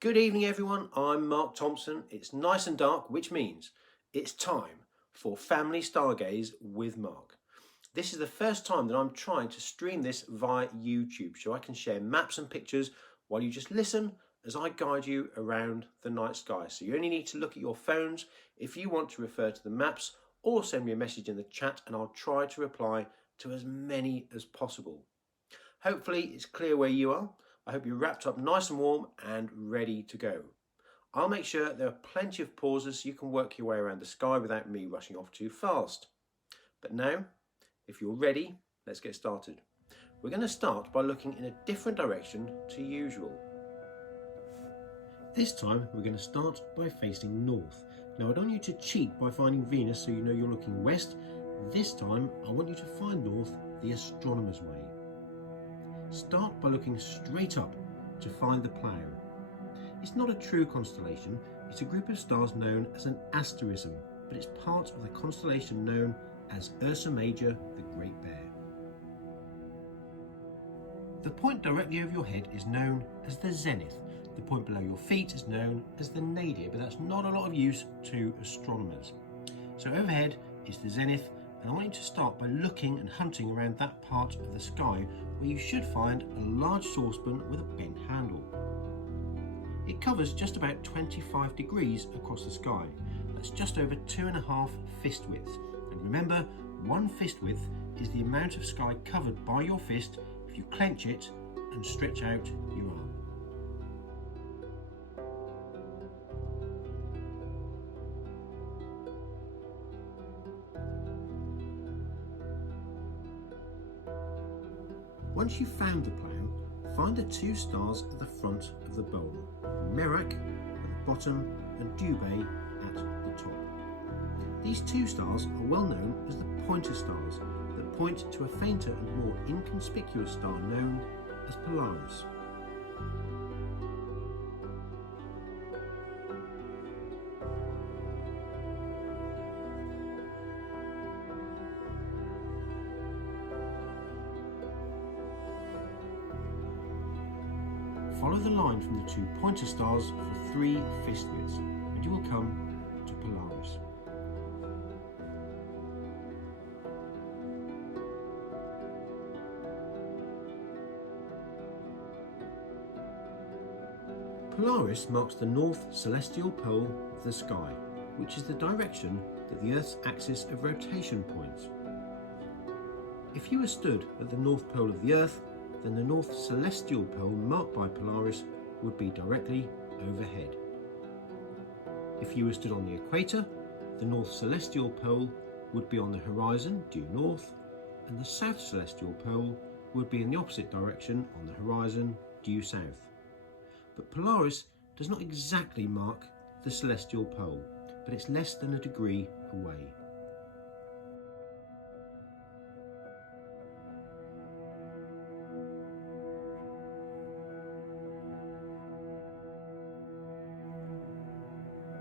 Good evening everyone, I'm Mark Thompson. It's nice and dark, which means it's time for Family Stargaze with Mark. This is the first time that I'm trying to stream this via YouTube so I can share maps and pictures while you just listen as I guide you around the night sky. So you only need to look at your phones if you want to refer to the maps, or send me a message in the chat and I'll try to reply to as many as possible. Hopefully it's clear where you are. I hope you're wrapped up nice and warm and ready to go. I'll make sure there are plenty of pauses so you can work your way around the sky without me rushing off too fast. But now, if you're ready, let's get started. We're going to start by looking in a different direction to usual. This time we're going to start by facing north. Now I don't want you to cheat by finding Venus so you know you're looking west. This time I want you to find north the astronomer's way. Start by looking straight up to find the Plough. It's not a true constellation, it's a group of stars known as an asterism, but it's part of the constellation known as Ursa Major, the Great Bear. The point directly over your head is known as the zenith. The point below your feet is known as the nadir, but that's not a lot of use to astronomers. So overhead is the zenith, and I want you to start by looking and hunting around that part of the sky where you should find a large saucepan with a bent handle. It covers just about 25 degrees across the sky. That's just over 2.5 fist widths. And remember, 1 fist width is the amount of sky covered by your fist if you clench it and stretch out your arm. Once you've found the Plough, find the 2 stars at the front of the bowl, Merak at the bottom and Dubhe at the top. These 2 stars are well known as the pointer stars that point to a fainter and more inconspicuous star known as Polaris. Follow the line from the 2 pointer stars for 3 fist widths and you will come to Polaris. Polaris marks the north celestial pole of the sky, which is the direction that the Earth's axis of rotation points. If you were stood at the north pole of the Earth, then the north celestial pole marked by Polaris would be directly overhead. If you were stood on the equator, the north celestial pole would be on the horizon due north, and the south celestial pole would be in the opposite direction on the horizon due south. But Polaris does not exactly mark the celestial pole, but it's less than a degree away.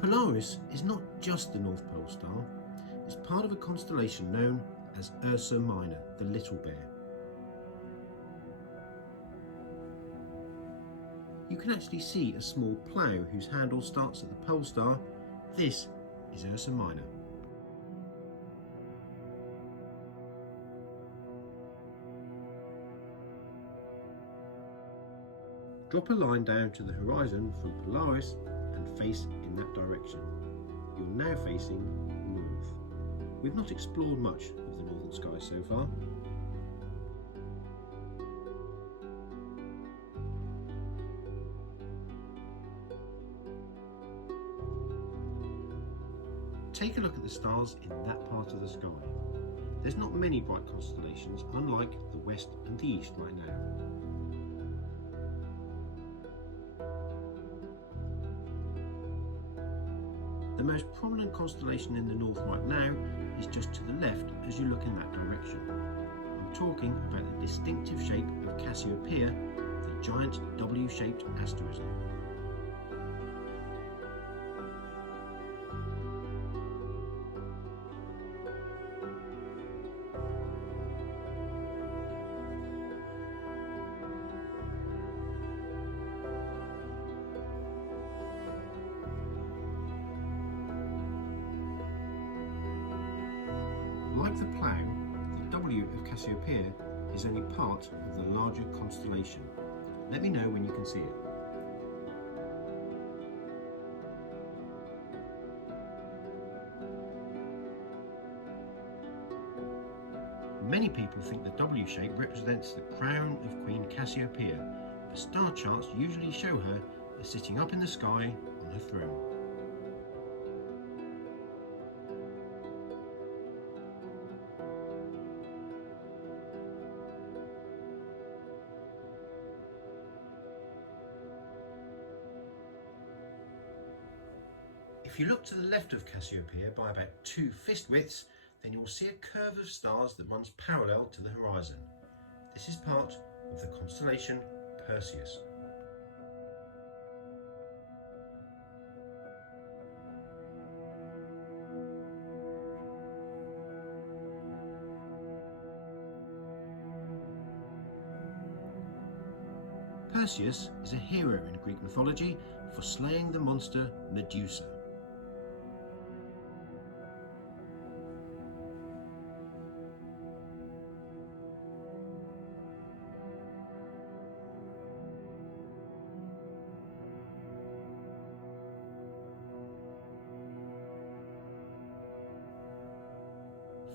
Polaris is not just the North Pole star, it's part of a constellation known as Ursa Minor, the Little Bear. You can actually see a small plough whose handle starts at the pole star. This is Ursa Minor. Drop a line down to the horizon from Polaris and face in that direction. You're now facing north. We've not explored much of the northern sky so far. Take a look at the stars in that part of the sky. There's not many bright constellations, unlike the west and the east right now. The most prominent constellation in the north right now is just to the left as you look in that direction. I'm talking about the distinctive shape of Cassiopeia, the giant W-shaped asterism. W of Cassiopeia is only part of the larger constellation. Let me know when you can see it. Many people think the W shape represents the crown of Queen Cassiopeia, but star charts usually show her as sitting up in the sky on her throne. If you look to the left of Cassiopeia by about 2 fist widths, then you will see a curve of stars that runs parallel to the horizon. This is part of the constellation Perseus. Perseus is a hero in Greek mythology for slaying the monster Medusa.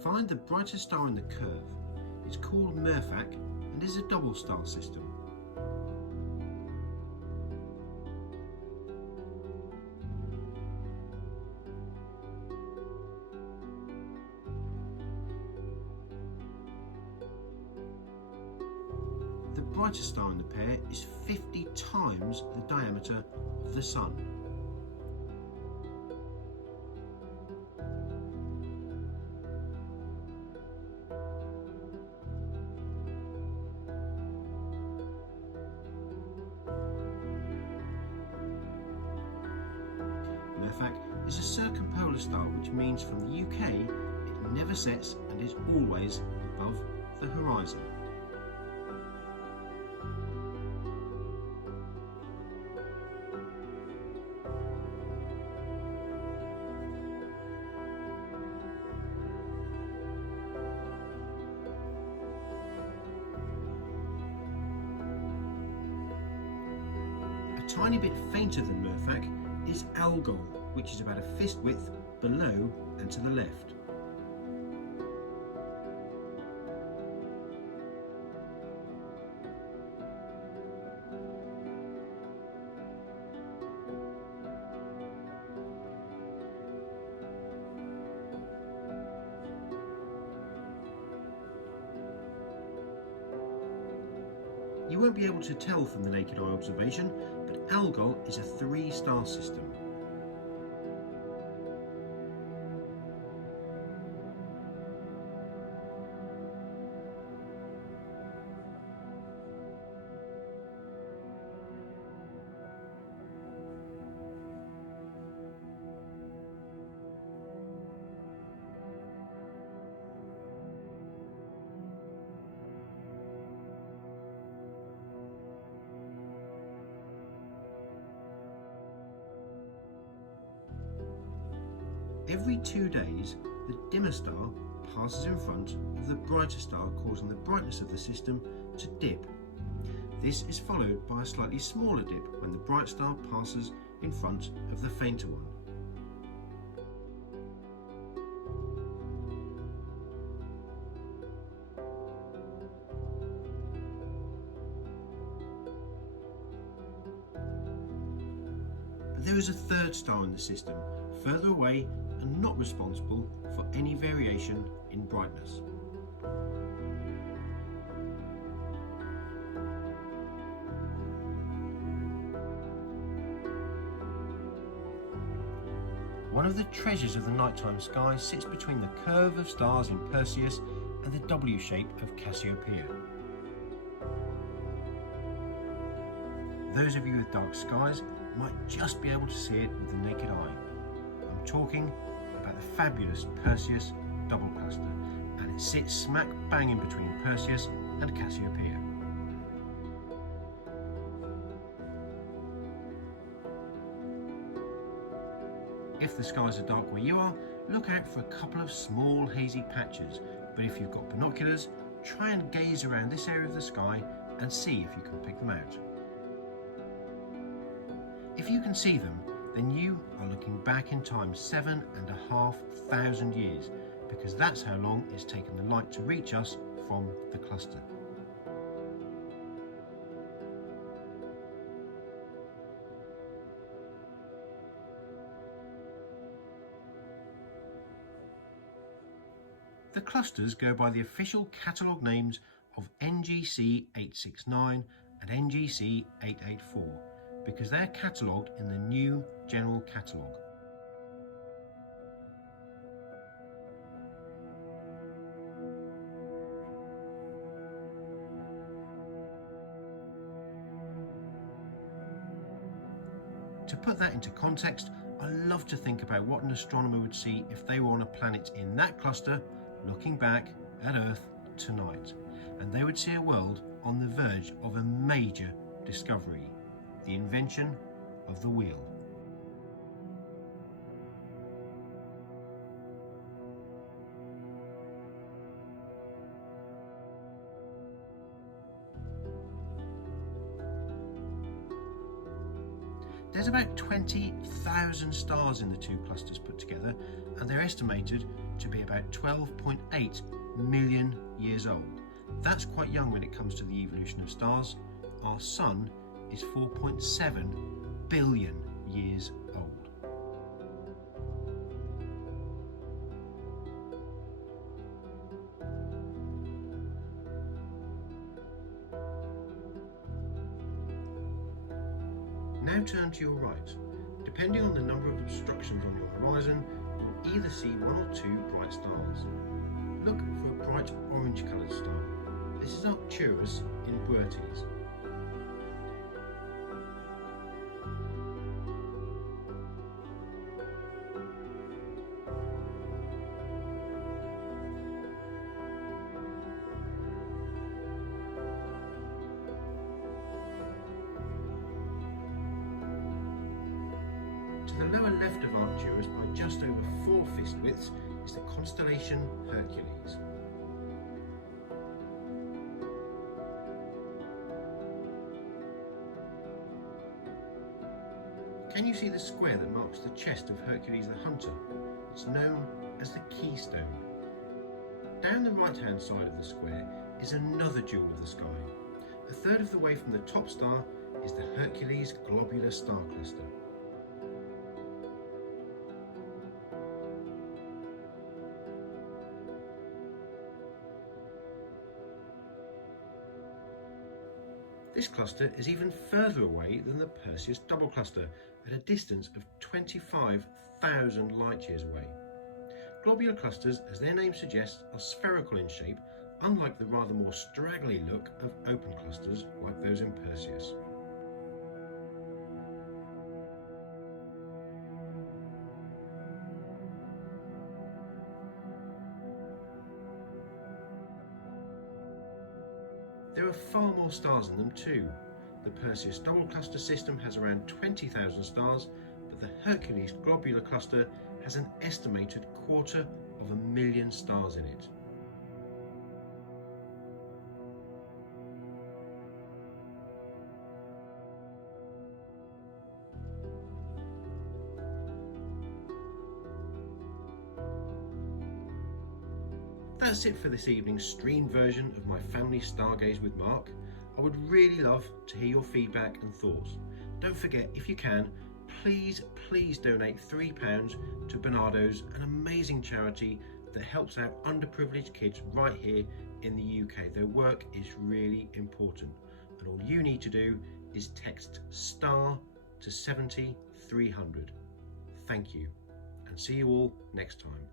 Find the brightest star in the curve. It's called Merfac and is a double star system. The brightest star in the pair is 50 times the diameter of the Sun. Merfac is a circumpolar star, which means from the UK it never sets and is always above the horizon. A tiny bit fainter than Merfac is Algol, which is about a fist width below and to the left. You won't be able to tell from the naked eye observation, but Algol is a 3-star system. Every 2 days, the dimmer star passes in front of the brighter star, causing the brightness of the system to dip. This is followed by a slightly smaller dip when the bright star passes in front of the fainter one. There is a 3rd star in the system, further away and not responsible for any variation in brightness. One of the treasures of the nighttime sky sits between the curve of stars in Perseus and the W shape of Cassiopeia. Those of you with dark skies might just be able to see it with the naked eye. I'm talking about the fabulous Perseus double cluster, and it sits smack bang in between Perseus and Cassiopeia. If the skies are dark where you are, look out for a couple of small hazy patches, but if you've got binoculars, try and gaze around this area of the sky and see if you can pick them out. If you can see them, then you are looking back in time 7,500 years, because that's how long it's taken the light to reach us from the cluster. The clusters go by the official catalogue names of NGC 869 and NGC 884 because they're catalogued in the new general catalogue. To put that into context, I love to think about what an astronomer would see if they were on a planet in that cluster looking back at Earth tonight, and they would see a world on the verge of a major discovery, the invention of the wheel. There's about 20,000 stars in the two clusters put together, and they're estimated to be about 12.8 million years old. That's quite young when it comes to the evolution of stars. Our Sun is 4.7 billion years old. Now turn to your right. Depending on the number of obstructions on your horizon, you'll either see one or two bright stars. Look for a bright orange coloured star. This is Ursa in Boertes. To the lower left of Arcturus, by just over 4 fist widths, is the constellation Hercules. Can you see the square that marks the chest of Hercules the Hunter? It's known as the keystone. Down the right-hand side of the square is another jewel of the sky. A third of the way from the top star is the Hercules globular star cluster. This cluster is even further away than the Perseus double cluster, at a distance of 25,000 light years away. Globular clusters, as their name suggests, are spherical in shape, unlike the rather more straggly look of open clusters like those in Perseus. There are far more stars in them too. The Perseus double cluster system has around 20,000 stars, but the Hercules globular cluster has an estimated 250,000 stars in it. That's it for this evening's streamed version of my Family Stargaze with Mark. I would really love to hear your feedback and thoughts. Don't forget, if you can, please donate £3 to Bernardo's, an amazing charity that helps out underprivileged kids right here in the UK. Their work is really important, and all you need to do is text STAR to 70300. Thank you, and see you all next time.